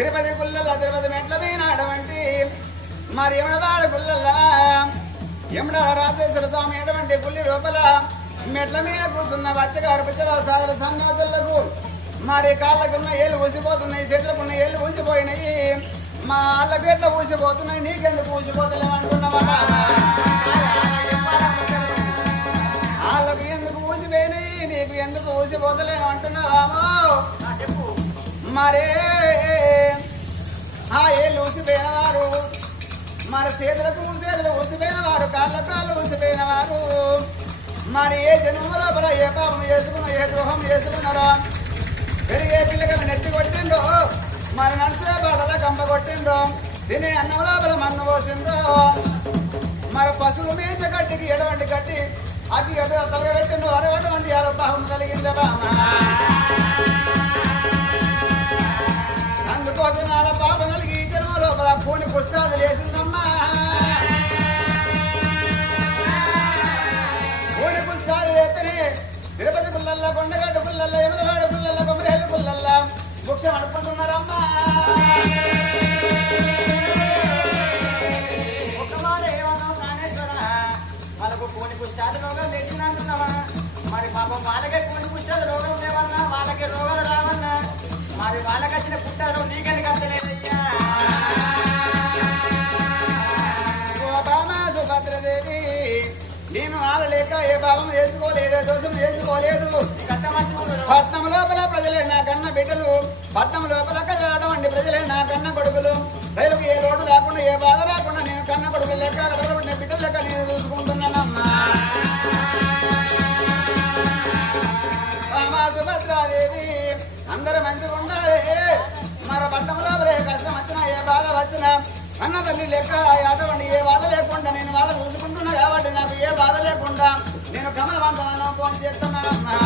తిరుపతి గుళ్ళల్లో తిరుపతి మెట్ల మీద అటువంటి మరి యమునవాడ గుళ్ళల్లో యమున రాజేశ్వర స్వామి అటువంటి గుళ్ళి లోపల మెట్ల మీద కూర్చున్న బచ్చగారు పిచ్చల సాగర సన్నతులకు మరి కాళ్ళకున్న ఏళ్ళు ఊసిపోతున్నాయి, చేతులకున్న ఏళ్ళు ఊసిపోయినాయి, మా వాళ్ళకి ఎట్లా ఊసిపోతున్నాయి, నీకెందుకు ఊసిపోతలేము అంటున్నావా? వాళ్ళకు ఎందుకు ఊసిపోయినాయి, నీకు ఎందుకు ఊసిపోతలేము అంటున్నావామో చెప్పు. మరే ఆ ఏళ్ళు ఊసిపోయిన వారు, మరి చేతులు ఊసిపోయిన వారు, కాళ్ళు ఊసిపోయిన వారు, మరి ఏ జన్మ లోపల ఏ పాపం చేసుకున్నా, ఏ ద్రోహం చేసుకున్నారో, పెరిగే పిల్లగా నెత్తి కొట్టిండో, మరి నడిచే బాటల కంప కొట్టిండో, తినే అన్నం లోపల మన్ను పోసిండో, మరి పశువులు మీద గట్టికి ఎటువంటి గట్టి అతి ఎటు తలగబెట్టిండో, అటువంటి పాపం కలిగించబా. అందుకోసం వాళ్ళ పాపం కలిగి ఈ జన్మ లోపల పూని పుష్టాలు లేసిందమ్మా. పూని పుష్టాలు లేస్తేనే తిరుపతి గుళ్ళల్లో, కొండగట్టు గుళ్ళల్లో, యమునవాడ గుళ్ళల్లో, కొమరేలు గుళ్ళల్లో వృక్షం అనుకుంటున్నారమ్మా. ఒక్కమాట ఏమన్నా నానేశ్వర వాళ్ళకు పూని పుష్టాలు రోగం తెచ్చినంటున్నావా? మరి పాపం వాళ్ళకే పూని పుష్టాలు రోగం లేవన్నా, వాళ్ళకే రోగాలు రావన్నా, మరి వాళ్ళకి వచ్చిన పుట్టాలు నీకని కట్టలేదయ్యా. సుభద్రదేవి నేను ఆడలేక ఏ భావం చేసుకోలేదు, దోషం చేసుకోలేదు. పట్నం లోపల ప్రజలే నా కన్న బిడ్డలు, పట్నం లోపల అటువంటి ప్రజలే నా కన్న కొడుకులు. ప్రజలకు ఏ లోటు రాకుండా, ఏ బాధ రాకుండా నేను కన్న కొడుకు లెక్క, బిడ్డల లెక్క నేను చూసుకుంటున్నానమ్మా. సుభద్రాదేవి అందరూ మంచిగా ఉండాలి. మన పట్నం లోపల ఏ కష్టం వచ్చినా, ఏ బాధ వచ్చినా అన్న తల్లి లెక్క అటువంటి ఏ బాధ లేకుండా నేను వాళ్ళ చూసుకుంటున్నా కాబట్టి నాకు ఏ బాధ లేకుండా నేను కమలవంతమైన ఫోన్ చేస్తున్నానమ్మా.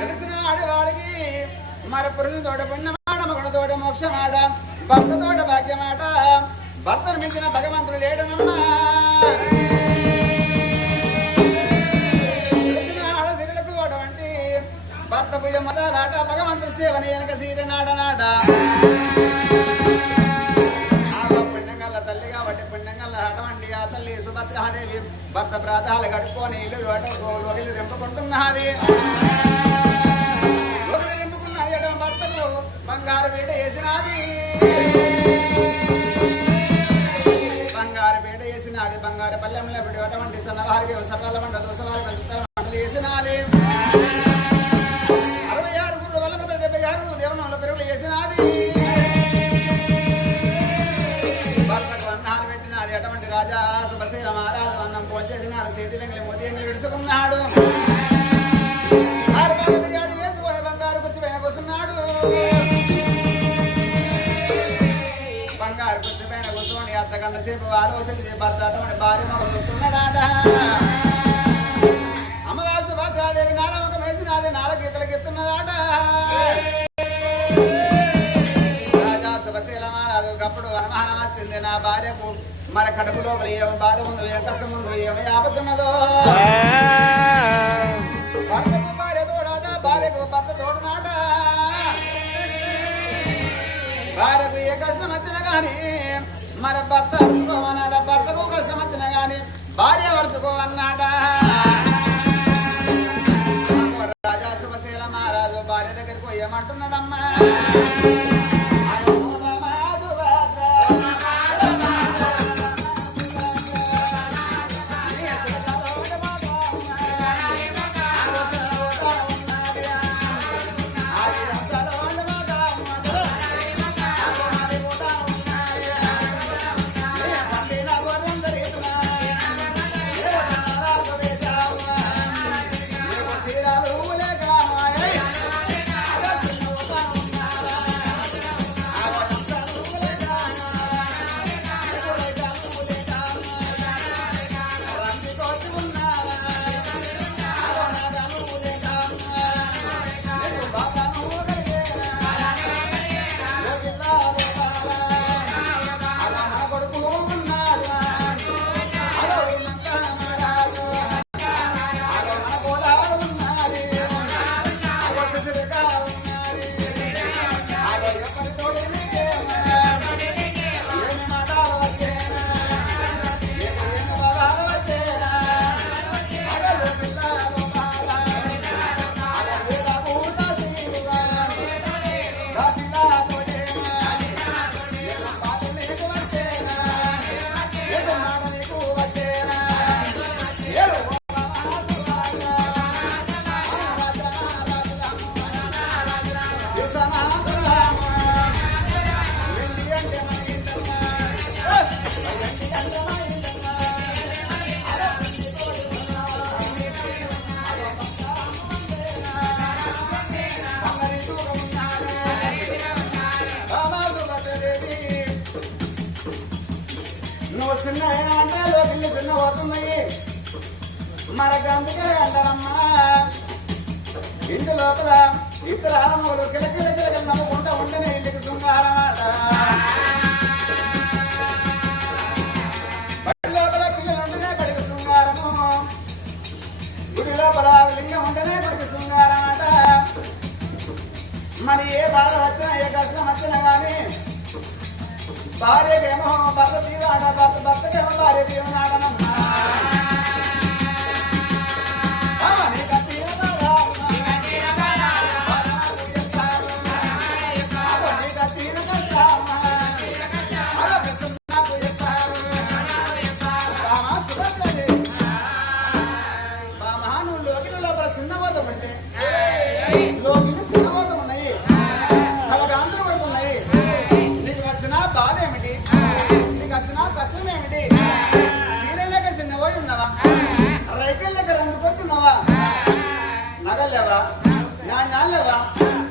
తెలిసిన ఆడవారికి మరి పురుషుని తోట పుణ్యమాట, మగుడు తోట మోక్షమాట, భర్త తోట భాగ్యమాట, భర్తను మించిన భగవంతుడు లేడనమ్మా. తెలిసిన ఆడ సిరులకు అటువంటి భర్త పుయ్య మొదలాట, భగవంతుడు సేవని వెనక సీర నాడనాట. తల్లి సుభద్రాదేవి భర్త ప్రాతాలు గడుపుకొని ఇల్లు ఇల్లు రెంపుకుంటున్నది. రెంపుకున్నది భర్తకు బంగారు పీట వేసినది, బంగారు పీట వేసినది, బంగారు పల్లెంలో పెట్టి అటువంటి సన్నవారికి సకాల వంట దోసవారి వంటలు వేసినది. 66 గుర్రు వల్ల 76 దేవనంలో పెరుగులు వేసినది. భర్తకు అన్నాలు పెట్టినది అటువంటి రాజా సుభశీల మహారాజు అన్నం పోసేసినాడు, చేతి వెంగలి మోతి ఎంగిలి విడుచుకున్నాడు, వేసుకొని బంగారు కుర్చీ పైన కూర్చున్నాడు. బంగారు కుర్చీ పైన కూర్చొని అర్ధగంట సేపు ఆలోచించి భర్త అటువంటి భార్య చూస్తున్నాడాట. అమ్మవారు సుభద్రాదేవి నాలముఖం వేసినది, నాలుగు గీతలకు ఎత్తున్నదాట. రాజా సుభశీల మహారాజు అప్పుడు అనుమానం వచ్చింది, నా భార్యకు మరి కడుపు లోపల ఏమి బాధ ఉందో, ఏ కష్టం ఉందో, ఏమి ఆపుతున్నదో. భర్తకు భార్య తోడాట, భార్యకు భర్త తోడునాట. భార్యకు ఏ కష్టం వచ్చినా గాని మరి భర్త అరుచుకోమన్నాడ, భర్తకు కష్టం వచ్చినా గాని భార్య వరుసుకోమన్నాడ. చిన్న పోతున్నాయి మనకు అందుకే అంటారమ్మా ఇంటి లోపల ఇద్దరు ఆలమూలు కిలకిల నమ్ముకుంటా ఉంటేనే ఇంటికి శృంగారమాట బడి లోపల పిల్లలు ఉంటేనే బడికి శృంగారము గుడి లోపల లింగం ఉంటేనే బడికి శృంగారమాట మరి ఏ బాధ వచ్చినా ఏ కష్టం వచ్చినా కానీ భార్యకేమో భర్త తీరాడ భర్తకేమో భార్య తీరనాడనమ్మా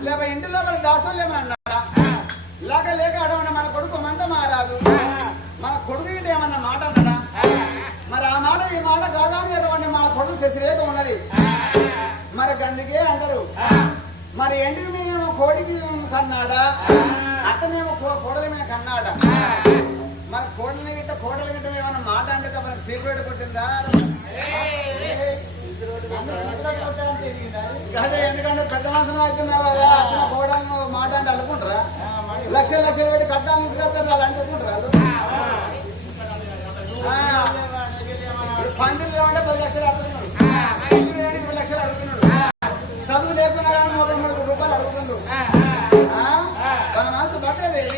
లేక ఇంటి లోపల దాసం లేమన్నారా లేక అడవన్న మన కొడుకు మంద మారాదు మన కొడుకు ఇంటి ఏమన్నా మాట అన్నాడా మరి ఆ మాట ఈ మాట కాదని అటువంటి మా కొడుకు శశిరేఖ ఉన్నది మరి అందుకే అందరు మరి ఎంటికి మేము కోడికి కన్నాడా అతనేమో కోడల మీద కన్నాడా మరి కోడల గిట్ట ఏమన్నా మాట అంటే తప్ప సీక్రెట్ కొట్టిందా అదే ఎందుకంటే పెద్ద మాసం అవుతున్నావు కదా అతను కోడలను మాట అంటే అనుకుంటారా లక్షలు పెట్టి కట్టాలని తీసుకొస్తారు వాళ్ళు అనుకుంటారు పందిలు లేవంటే 10 లక్షలు అడుగుతున్నాడు 10 లక్షలు అడుగుతున్నాడు చదువు లేకున్నా కానీ 33 రూపాయలు అడుగుతున్నాడు మాసం పట్టలేదు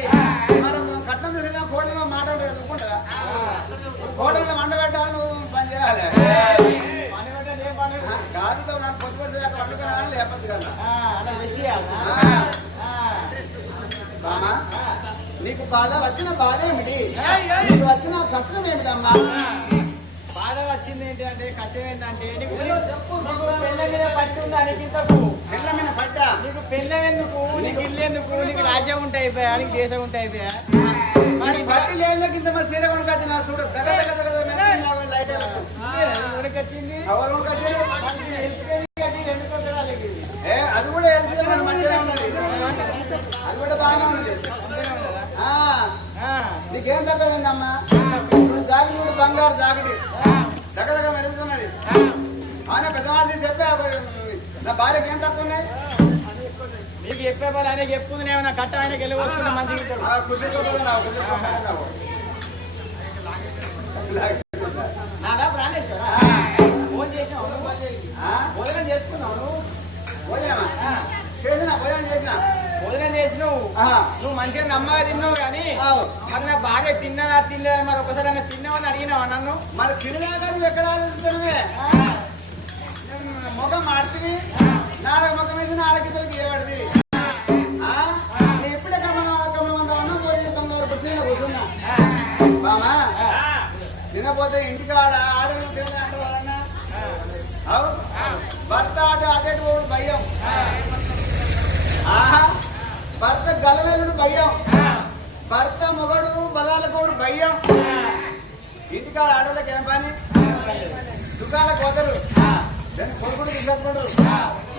మనం కట్నం తీసుకెళ్ళిన కోడలో మాట అంటే అనుకుంటారా కోడలను మంట పెట్టాలి నువ్వు పని చేయాలి కాదుతో నాకు పొద్దు వండుకున్నా లేకపోతే కదా నీకు బాధ వచ్చిన బాధ ఏమిటి నీకు వచ్చిన కష్టం ఏమిటమ్మా బాధ వచ్చింది ఏంటి అంటే కష్టం ఏంటంటే నీకు పెళ్ళ మీద పట్టి ఉంది అనికింతకు పెళ్ళ మీద పట్ట నీకు పెళ్ళం ఎందుకు నీకు ఇల్లు ఎందుకు నీకు రాజ్యం ఉంటే అయిపోయా నీకు దేశం ఉంటే అయిపోయా మరి బట్టి లేదు కింద మరి సీర కొనుకొచ్చి నా చూడు లైట్ వచ్చింది అది కూడా మంచిగా ఉన్నది అది కూడా బాగానే ఉన్నది నీకేం తగ్గదమ్మా జాగి కూడా బంగారు జాగడి దగ్గర మెరుగుతున్నది ఆయన పెద్ద మనిషి చెప్పా నా భార్యకి ఏం తక్కువ ఉన్నాయి నీకు చెప్పే పని ఆయన చెప్పుకుంది ఏమన్నా కట్ట ఆయనకి వెళ్ళి వస్తున్నా మంచిగా నాదా ప్రాణేశ్వర ఫోన్ చేసినావు భోజనం చేసుకున్నావు భోజనం చేసినావు నువ్వు మంచిగా నమ్మగా తిన్నావు కానీ మరి నా బాగా తిన్నదా తినలేదా మరి ఒకసారి తిన్నావని అడిగినావా నన్ను మరి తినలేక నువ్వు ఎక్కడ ముఖం ఆడుతుంది నాలుగు ముఖం వేసి నాలుగిద్దరికి ఏవాడిది ఎప్పుడే కమ్మమందమన్నా పోయి 9 కూర్చున్నా బామా తినపోతే ఇంటికి ఆడలు తినవాలన్నా భర్త అటు పోడు భయం భర్త గలవేలుడు భయం భర్త మొగడు బలాలకోడు భయం ఇంటికాడ ఆడలకు ఏం పని దుకాణాలకు వదరు రెండు కొడుకుడు తీసుకుంటారు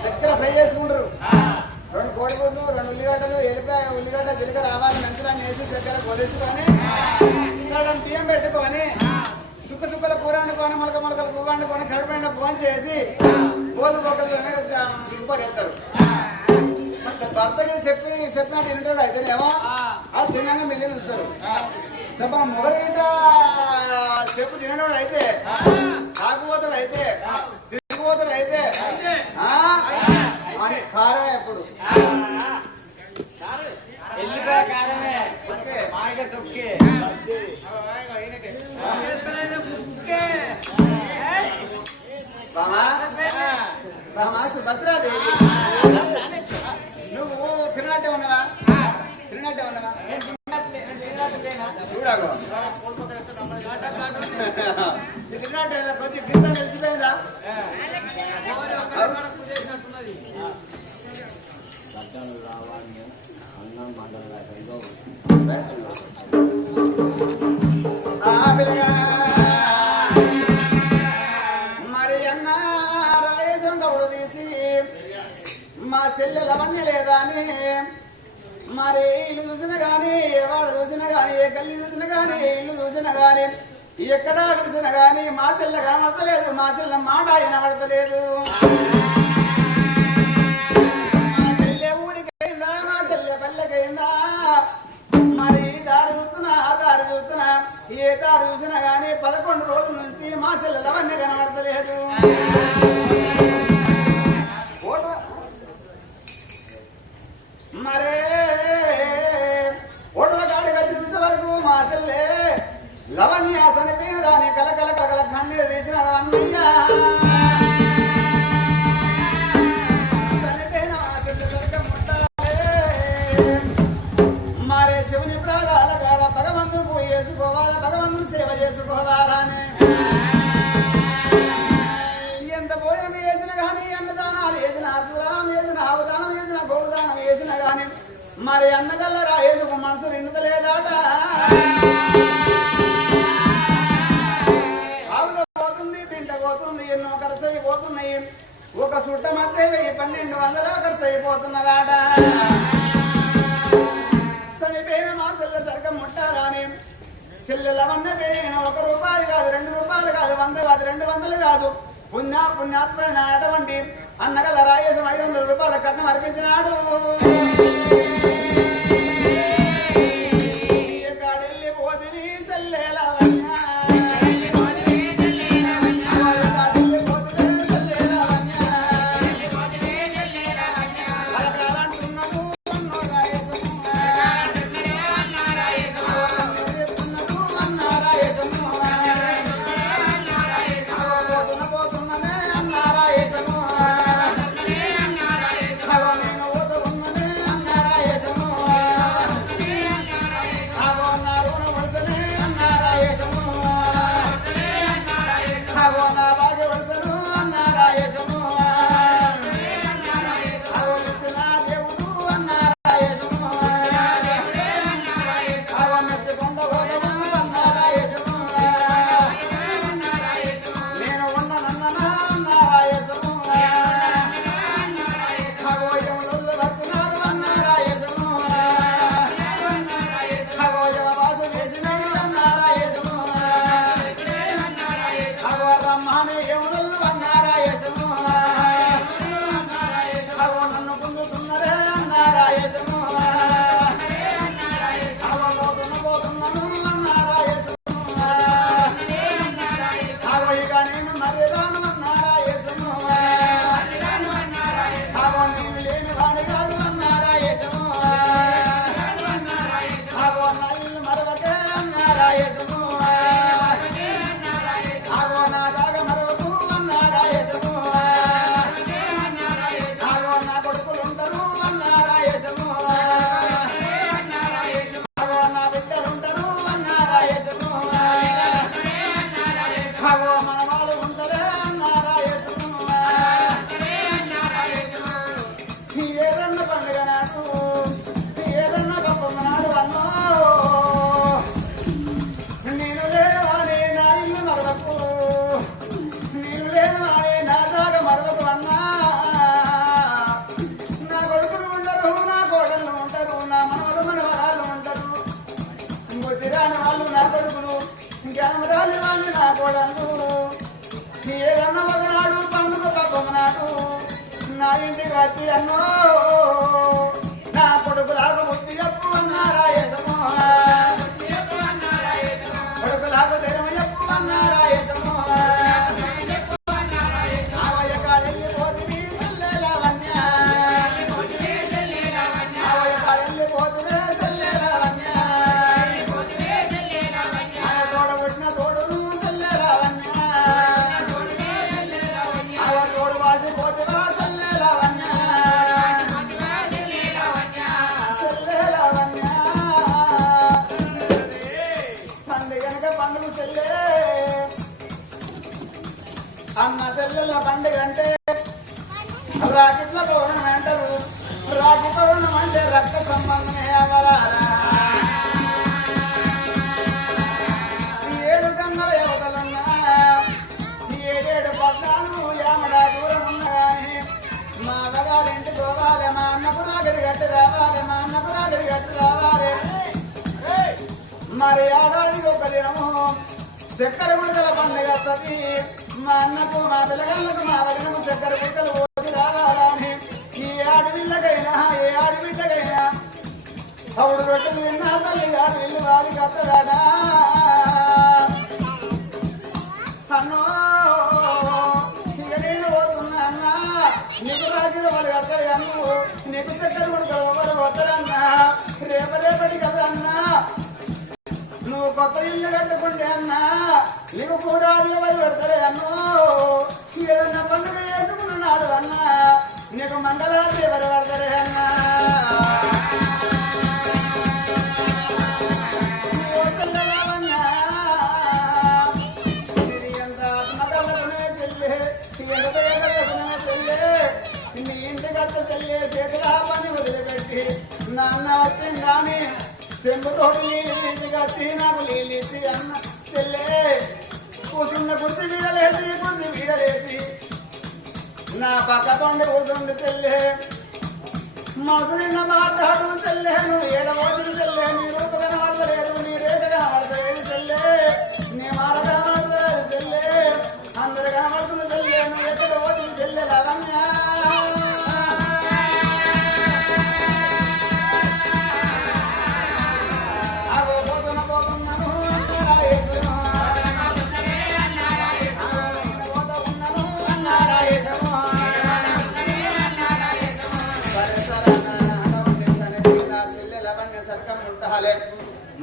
దగ్గర ఫ్రై చేసుకుంటారు 2 కోడిగుడ్లు 2 ఉల్లిగడ్డలు ఉల్లిగడ్డ జీలకర్ర ఆవాలు మెంతులన్నీ వేసి దగ్గర కొలుసుకొని సగం బియ్యం పెట్టుకొని సుక్కల కూర వండుకొని మొలకల పువ్వు వండుకొని కడుపున ఫోన్ చేసి బోలు బొక్కలతోనే ఇంపరేస్తారు భర్తకి చెప్పినట్టు వింటాడు అయితేనేమో అది తిన్నాక మిల్లి చూస్తారు తప్ప మొగలిట చెప్పు తినడం అయితే కాకపోతాడు అయితే తిరిగిపోతాడు అయితే అని కారమే ఎప్పుడు కారమే మాయ తొక్కే సుభద్రాదేవి నువ్వు తిరిగినట్టే ఉన్నావా చూడకు తిరిగినట్టు కొంచెం కింద నిలిచిపోయిందా పిల్లగా చెల్లెలవన్నీ లేదా అని మరి ఇల్లు చూసిన గాని వాడు చూసిన గాని ఏ గల్లి చూసిన గాని ఇల్లు చూసిన గాని ఎక్కడ చూసిన గాని మా చెల్లె కనబడతలేదు మా చెల్లె మాట వినబడతలేదు మా చెల్లె ఊరికైందా మా చెల్లె పల్లెకైందా మరి దారి చూస్తున్నా ఆ దారి చూస్తున్నా ఏ దారి చూసినా గాని 11 రోజుల నుంచి మా చెల్లెలవన్నీ కనబడతలేదు మరే ఓడల గాడిగా చూసే వరకు మా చెల్లె లవణ్య చనిపోయిన దాని కలకల కలకల కన్నీరు వేసిన అన్నయ్య చనిపోయిన మా చెల్లె సరిగ్గా ముట్టాలే మరే శివుని ప్రాణాల కాడ భగవంతుడు పూజ చేసుకోవాలా భగవంతుడు సేవ చేసుకోవాలని ఎంత భోజనం చేసిన కానీ అన్నదానాలు వేసిన అర్థదానం వేసిన అవదానం వేసిన గోదానం వేసిన కానీ మరి అన్నగల్లరా వేసుకు మనసు నిండుతలేదాట ఆగుతపోతుంది తింటపోతుంది ఎన్నో ఖర్చు అయిపోతున్నాయి ఒక సుట్ట మధ్య 1200 ఖర్చు అయిపోతున్నదాట సరిపోయిన మా సెల్ల సరిగ్గా ముట్టాలని సెల్లెలవన్న పెరిగిన 1 రూపాయి కాదు 2 రూపాయలు కాదు 100 కాదు 200 కాదు పుణ్యాత్మైన అటువంటి అన్నగల్ల రాయేసం 500 రూపాయల కట్నం అర్పించినాడు వెళ్ళిపోతుంది సెల్లెలవన్యా నా ఇంటికి వచ్చి అన్నో నా కొడుకులాగా బుద్ధి చెప్పు అన్నారా యజమో కొడుకులాగా తెరమ చెప్పు అన్నారా యజమో ఆవయ కాడెళ్ళి పోతుంది సెల్లెలవన్య ఆవయ కాడెళ్ళి పోతుంది సెల్లెలవన్య ఆయన తోడబుట్టిన తోడును సెల్లెలవన్య ఆవ తోడు వాసిపోతున్నా అన్న చెల్లెల పండుగ అంటే రాకెట్ల పౌర్ణమి అంటారు. రాకి పౌర్ణమి అంటే రక్త సంబంధమే అవరారా. 7 గంగల యువతలున్నా 7 పట్టాలు యామడా దూరం ఉన్నా కానీ మా అమ్మగారింటి గోగాలే రాగడి గట్టి రావాలి మా అన్నకు రాగడి గట్టి రావాలి మరి ఏడాదికి ఒక దినము చక్కెర గుడికల పండుగ వస్తుంది మా అన్నకు మా పిల్లగాళ్ళకు మా వదినకు చక్కెర గుడికలు పోసి రావాలని ఈ ఆడపిల్లకైనా ఏ ఆడబిడ్డకైనా అవుడు రొట్టెలు తిన్నా తల్లి గారు ఇల్లు వారికి వస్తాడా అన్నో ఇక నేను పోతున్నా అన్న నీకు రాజుల వాళ్ళు కడతారు అన్ను నీకు చక్కెర గుడికలు ఎవరు వస్తారన్నా రేపటి కదన్నా నువ్వు కొత్త ఇల్లు కట్టుకుంటే అన్నా నీకు కూడా ఎవరు పెడతారే అన్నో ఏదన్నా పండుగ చేసుకున్నాడు అన్నా నీకు మంగళారతి ఎవరు పెడతారే అన్నా నీ ఇంటికి అత్త చెల్లె చేతుల పని వదిలిపెట్టి నాన్న వచ్చిందాని చెంబుతో నీళ్ళిగా నాకు నీళ్ళిచ్చి అన్న చెల్లే కూసున్న గుర్తి వీడలేసి గుర్తి వీడలేసి నా పక్క పండు కూసుండి చెల్లే మనసు నిన్న మాట్లాడు చెల్లే నువ్వు ఏడవోతులు చెల్లే నీ రూపు కనబడతలేదు నీ రేఖ కనబడతలేదు చెల్లే నీ మాట కనబడతలేదు చెల్లే అందరు కనబడుతున్న చెల్లే నువ్వు ఎక్కడ పోతుంది చెల్లె లవన్యా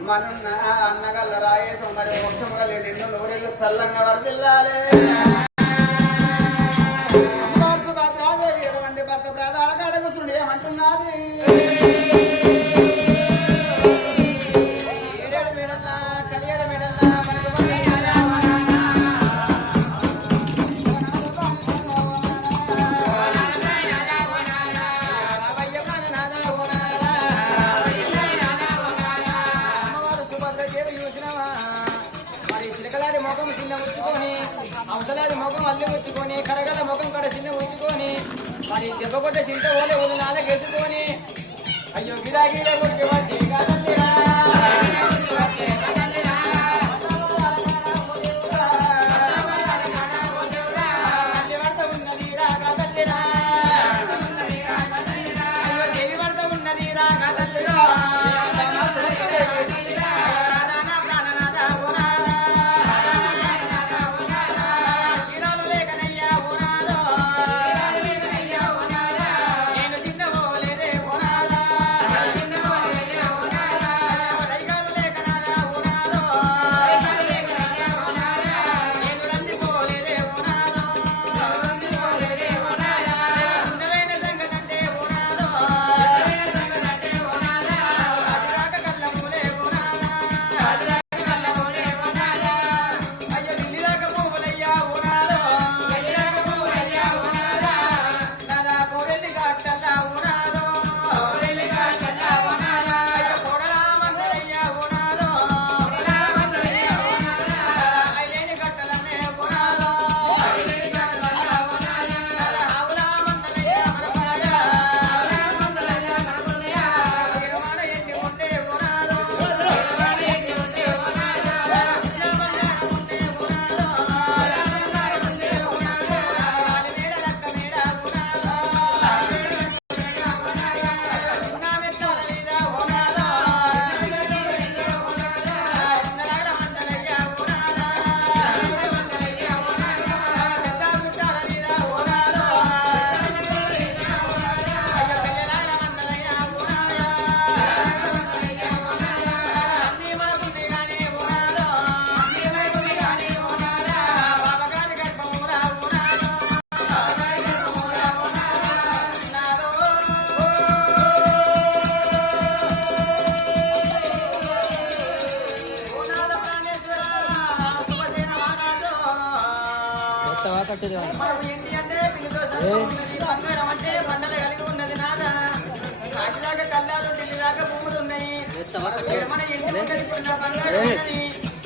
మనున్న అన్నగల్ల రాయేసం మరి మోక్షముగా నిన్ను నూరెళ్ళు సల్లంగా వరదిల్లాలే భద్రాదేవి ఎడవండి భర్త ప్రాధార కడగుసుండి ఏమంటున్నది ఏడేడు మెడల్లా కలియేడు మెడల్లా అవసరాది ముఖం అల్లి వచ్చుకొని కడగల ముఖం కడ చిన్న ఉంచుకొని మరి దెబ్బ కొట్ట చింత ఓలే ఊరు నాలుగేసుకొని అయ్యో గిరా గిరా కొట్టి వచ్చి కదల్లిరా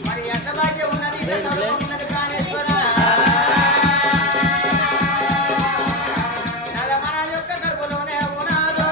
మరి ఎంత భాగ్యం ఉన్నది మన యొక్క కడుపులోనే ఉన్నాదో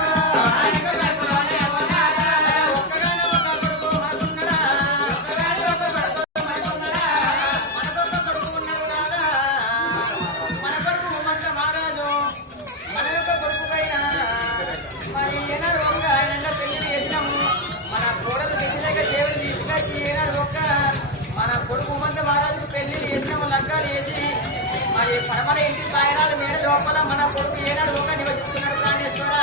మరి పడమర ఇంటి పాయనాలు మేడ లోపల మన కొడుకు ఏనాడు ఒక నివసిస్తున్నాడు ప్రాణేశ్వర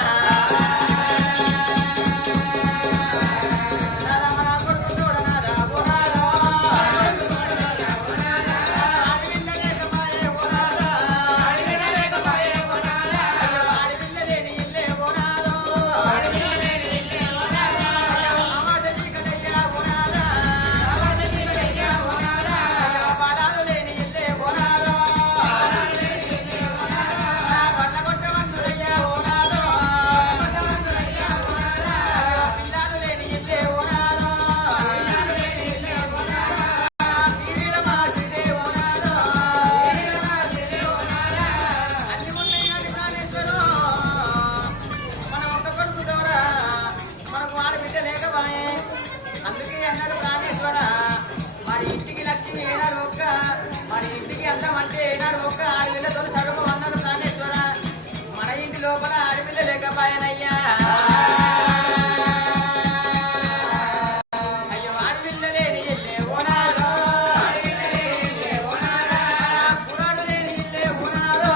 లోపల ఆడపిల్ల లేకపాయనయ్యా అయ్యో ఆడపిల్ల లేని ఇల్లే ఓనాదో పురాడు లేని ఇల్లే ఓనాదో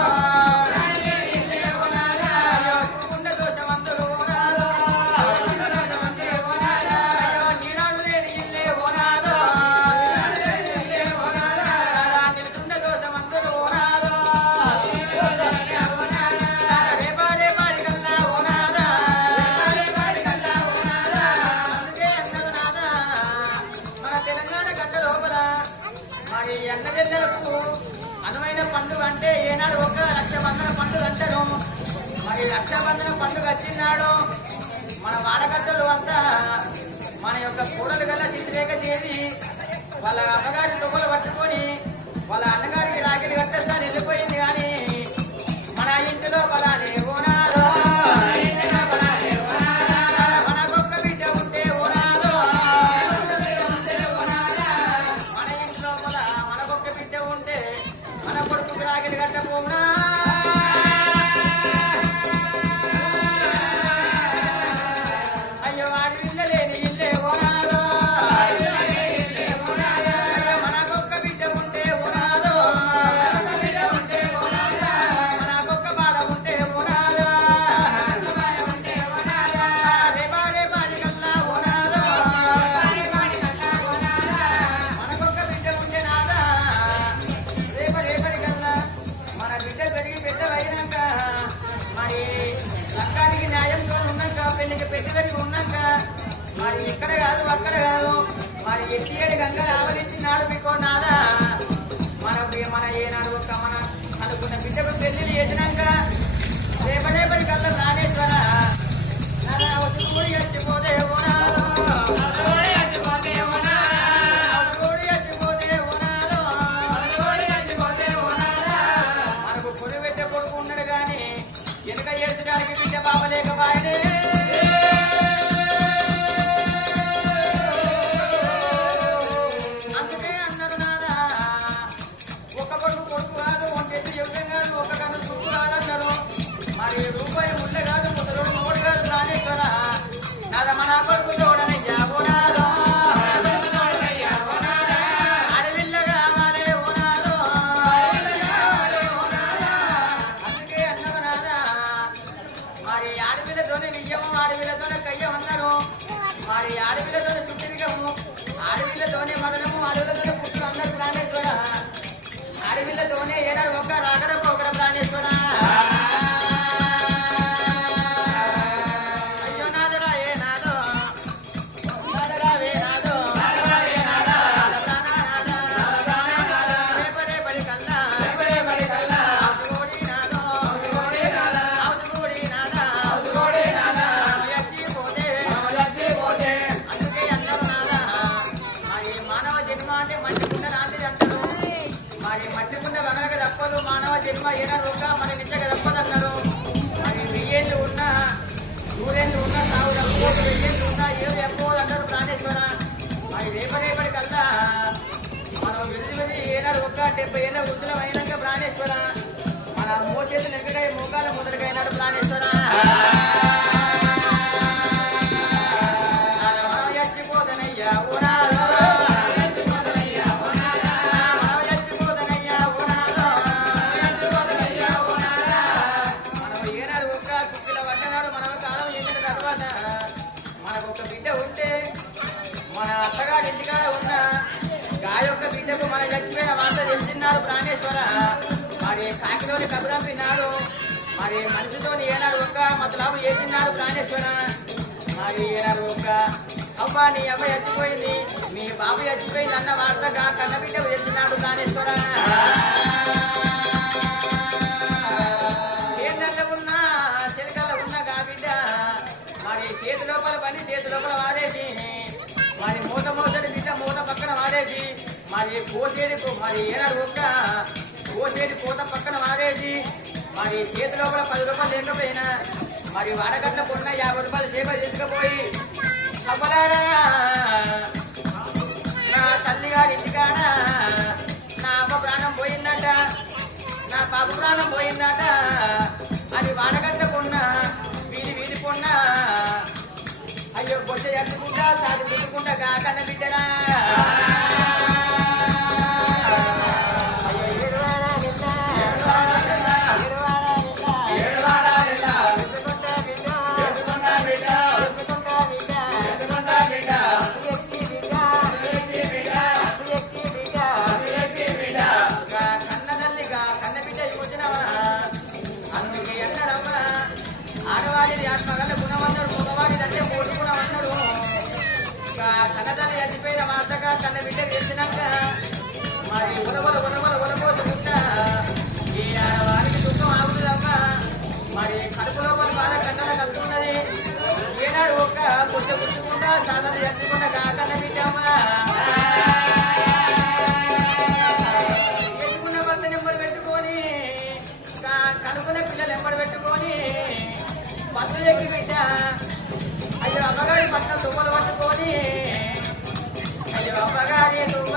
అయ్యో కుండ దోషవంతుడు ఓనాదో అయ్యో నీరాడు లేని ఇల్లే ఓనాదో తెలుసుండ దోషవంతుడు ఓనాదో అనువైన పండుగ అంటే ఏనాడు ఒక రక్షాబంధన పండుగ అంటారు. మరి రక్షాబంధన పండుగ వచ్చినాడు మన వాడకట్టలు అంతా మన యొక్క కూడలు గల చిత్రేక చేసి వాళ్ళ అమ్మగారి తొమ్మలు పట్టుకొని వాళ్ళ అన్నగారికి రాగిలి కట్టేస్తాను వెళ్ళిపోయింది. కానీ మన ఇంటిలో బలానే ఓనాదో మనకొక్క బిడ్డ ఉంటే ఓనాదో మన ఇంట్లో మనకొక్క బిడ్డ ఉంటే మన కొడుకు రాగిలి కట్టపోనా అయ్యో వాడి ఇల్ల లేని ఇల్లే ఓనాదో మనకొక్క బిడ్డ ఉంటే ఓనాదో మనకొక్క బాల ఉంటే ఓనాదో రేపాడే పాడి కల్లా ఓనాదో మనకొక్క బిడ్డ ఉంటే నాదా రేపటి కల్లా మన బిడ్డ పెరిగి పెద్దవైనాక మరి లక్కానికి న్యాయంతో ఉన్నాక పెళ్లికి పెట్టుబడి ఉన్నాక మరి ఇక్కడ కాదు అక్కడ కాదు మరి ఎట్టి ఏడు గంగలు ఆవరించినాడు మీకు నాదా మన ఏనాడు ఒక మన అనుకున్న బిడ్డకు పెళ్లిని చేసినాక రేపటి కల్లా ప్రాణేశ్వర నాదా వచ్చి కూడి వచ్చిపోతే ఓనాదో మనకు పొడి పెట్టే కొడుకు ఉన్నాడు కానీ వెనుక ఏడ్చడానికి బిడ్డ బాబలేకపాయనే అందుకే అన్నారు నాదా ఒక కొడుకు కొడుకు కాదు ఒంటెత్తి యుద్ధం కాదు ఒక కన్ను చుట్టూ రాదన్నారు. మరి రూపాయి ముళ్ళే కాదు ముద్దలు మూడు కాదు ప్రాణేశ్వర నాదా మన కొడుకు చూడనయ్యా ఓనాదో అడవిల్ల కావాలే ఓనాదో అందుకే అన్నది నాదా మరి ఆడపిల్లతోనే వియ్యము ఆడపిల్లతోనే కయ్యం అన్నారు. మరి ఆడపిల్లతోనే చుట్టిరిగము ఆడపిల్లతోనే మదనము అడవులతోనే పుట్టు అన్నారు ప్రాణేశ్వర ఆడపిల్లతోనే ఏనాడు ఒక రాకడ పోకడ ప్రాణేశ్వర అయ్యో నాదరా ఏ నాదో నాదరా వే నాదో రేపటి కల్లా అవుసుకోడి నాదో చచ్చిపోతే అందుకే అన్నారు నాదా మరి మానవ జన్మ అంటే మట్టి కుండ లాంటిది అంటారు. మరి మట్టి కుండ వనక తప్పదు మానవ జన్మ ఏనాడు ఒక మన నిచ్చక తప్పదు అన్నారు. మరి 1000 ఏళ్ళు ఉన్నా 100 ఏళ్ళు ఉన్నా సాగు తప్పదు 1000 ఏళ్ళు ఉన్నా ఏది చెప్పవద్దు అంటారు ప్రాణేశ్వర. మరి రేపటి కల్లా మనం వెళ్లి ఏనాడు ఒక 70 ఏళ్ళ వృద్ధులం అయినాక ప్రాణేశ్వర మన మోచేతులు ఎక్కడికై మోకాల మొదటికైనాడు ప్రాణేశ్వర చచ్చిపోదనయ్యా ఓనాదో మనం చచ్చిపోదనయ్యా ఓనాదో మరి మనిషితో ఏనాడు ఒక్క మతలాభం చేసినాడు ప్రాణేశ్వర మరి ఏనాడు ఒక్క అవ్వ నీ అవ్వ చచ్చిపోయింది మీ బాబు చచ్చిపోయింది అన్న వార్తగా కన్నబిడ్డ చేసినాడు ప్రాణేశ్వర చేతుల్లో ఉన్న చెలకల్లో ఉన్న గా బిడ్డ మరి చేతి లోపల పని చేతి లోపల వాడేసి మరి మూత మోసడి బిడ్డ మూత పక్కన వాడేసి మరి కోసేడి మరి ఏనాడు ఒక్క కోసేడి పూత పక్కన వాడేసి మరి చేతి లోపల 10 రూపాయలు లేకపోయినా మరి వాడగట్ల కొన్న 50 రూపాయలు సేవ చేసుకుపోయి అవ్వలారా నా తల్లిగారి ఇంటికాడ నా అమ్మ ప్రాణం పోయిందట నా పాప ప్రాణం పోయిందట అని వాడగట్ల కొన్న వీధి వీధి కొన్న అయ్యో బొచ్చ ఎత్తుకుంటా సాది చుట్టుకుంటా కాకన్న బిడ్డరా ఆడవాడిది ఆత్మగల గుణమన్నారు మగవాడిదంటే మూడు గుణమన్నారు కన్నతల్లి చచ్చిపోయిన వార్తగా కన్న బిడ్డ చేసినాక మరి ఉలపోసుకుంటా ఈ ఆడవారికి దుఃఖం ఆగుతుందమ్మా మరి కడుపు లోపల బాధ కన్నడ కలుగుతున్నది ఏనాడు ఒక్క పుచ్చుకుంటా సాధన చచ్చుకుంటా కన్న బిడ్డమ్మా ఎత్తుకున్న భర్త నెంబడి పెట్టుకొని కనుకున్న పిల్లలు ఎంబడి పెట్టుకొని బస్సు ఎక్కి బిడ్డ అయ్యో అమ్మగారి పట్ల తుమ్మలు పట్టుకొని అయ్యో అమ్మగారి తుమ్మ